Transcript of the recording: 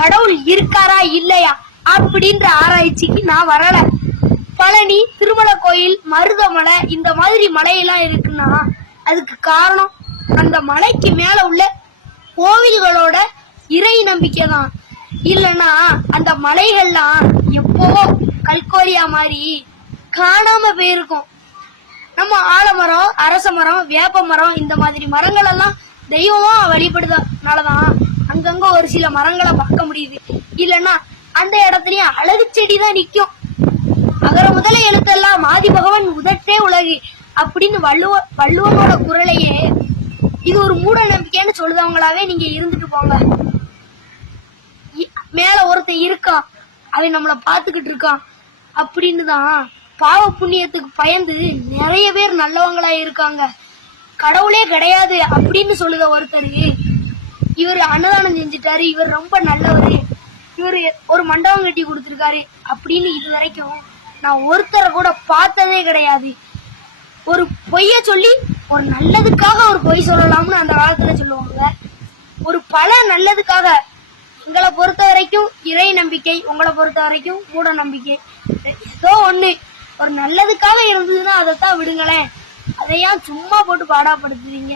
கடவுள் இருக்காரா இல்லையா அப்படின்ற ஆராய்ச்சிக்கு நான் வரல. பழனி, திருமலை கோயில், மருதமலை இந்த மாதிரி மலையெல்லாம் இருக்குன்னா அதுக்கு காரணம் அந்த மலைக்கு மேல உள்ள கோவில்களோட இறை நம்பிக்கை தான். இல்லைன்னா அந்த மலைகள்லாம் எப்பவோ கல்கோரியா மாதிரி காணாம போயிருக்கும். நம்ம ஆலமரம், அரச மரம், வேப்ப மரம் இந்த மாதிரி மரங்கள் எல்லாம் தெய்வமா வழிபடுறதுனாலதான் அங்கங்க ஒரு சில மரங்களை பார்க்க முடியுது. இல்லைன்னா அந்த இடத்துலயும் அழகு செடி தான் நிக்கும். அகர முதல எழுத்தெல்லாம் மாதி பகவான் முதற்றே உலகு அப்படின்னு வள்ளுவனோட குரலையே இது ஒரு மூட நம்பிக்கைன்னு சொல்லுதவங்களாவே நீங்க இருந்துட்டு போங்க. மேல ஒருத்தன் இருக்கான், அவன் நம்மள பாத்துக்கிட்டு இருக்கான் அப்படின்னு தான் பாவ புண்ணியத்துக்கு பயந்து நிறைய பேர் நல்லவங்களா இருக்காங்க. கடவுளே கிடையாது அப்படின்னு சொல்லுத ஒருத்தர், இவர் அன்னதானம் செஞ்சுட்டாரு, இவர் ரொம்ப நல்லவரு, இவரு ஒரு மண்டபம் கட்டி கொடுத்திருக்காரு அப்படின்னு இது வரைக்கும் நான் ஒருத்தரை கூட பார்த்ததே கிடையாது. ஒரு பொய்ய சொல்லி ஒரு நல்லதுக்காக ஒரு பொய் சொல்லலாம்னு அந்த காலத்துல சொல்லுவாங்க. ஒரு பல நல்லதுக்காக. எங்களை பொறுத்த வரைக்கும் இறை நம்பிக்கை, உங்களை பொறுத்த வரைக்கும் மூட நம்பிக்கை. ஏதோ ஒண்ணு ஒரு நல்லதுக்காக இருந்ததுன்னா அதைத்தான் விடுங்களேன். அதையா சும்மா போட்டு பாடாப்படுத்துவீங்க?